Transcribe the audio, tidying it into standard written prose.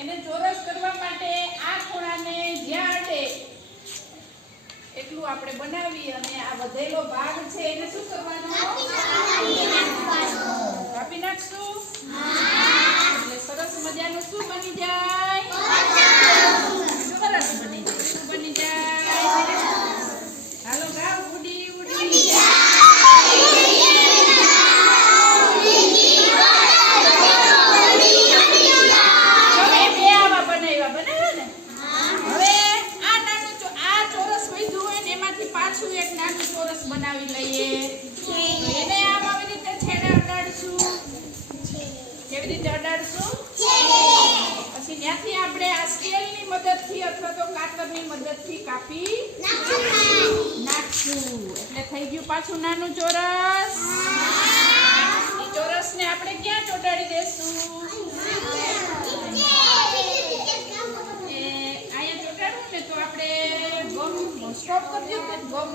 એને ચોરસ કરવા માટે આ ખૂણાને જ્યાં અડે એટલું આપણે બનાવી અને આ વધેલો ભાગ છે એને શું કરવાનો? કાપી નાખશું. એટલે સરસ મજાનું શું બની જાય? ચોરસ બની જાય. શું બની જાય? હાલો ગાવ ઉડી ઉડી પાછું એક નાનું ચોરસ બનાવી લઈએ. એને આમ આવી રીતે છેડે અડાડશું. કેવી રીતે અડાડશું? પછી ત્યાંથી આપણે આ સ્કેલની મદદથી અથવા તો કાતરની મદદથી કાપી નાખશું. એટલે થઈ ગયું પાછું નાનું ચોરસ. એ ચોરસને આપણે ક્યાં ચોટાડી દેશું? અહીંયા ચોટાડવું ને તો આપણે ગમ સ્ટોપ કરી દો. ગમ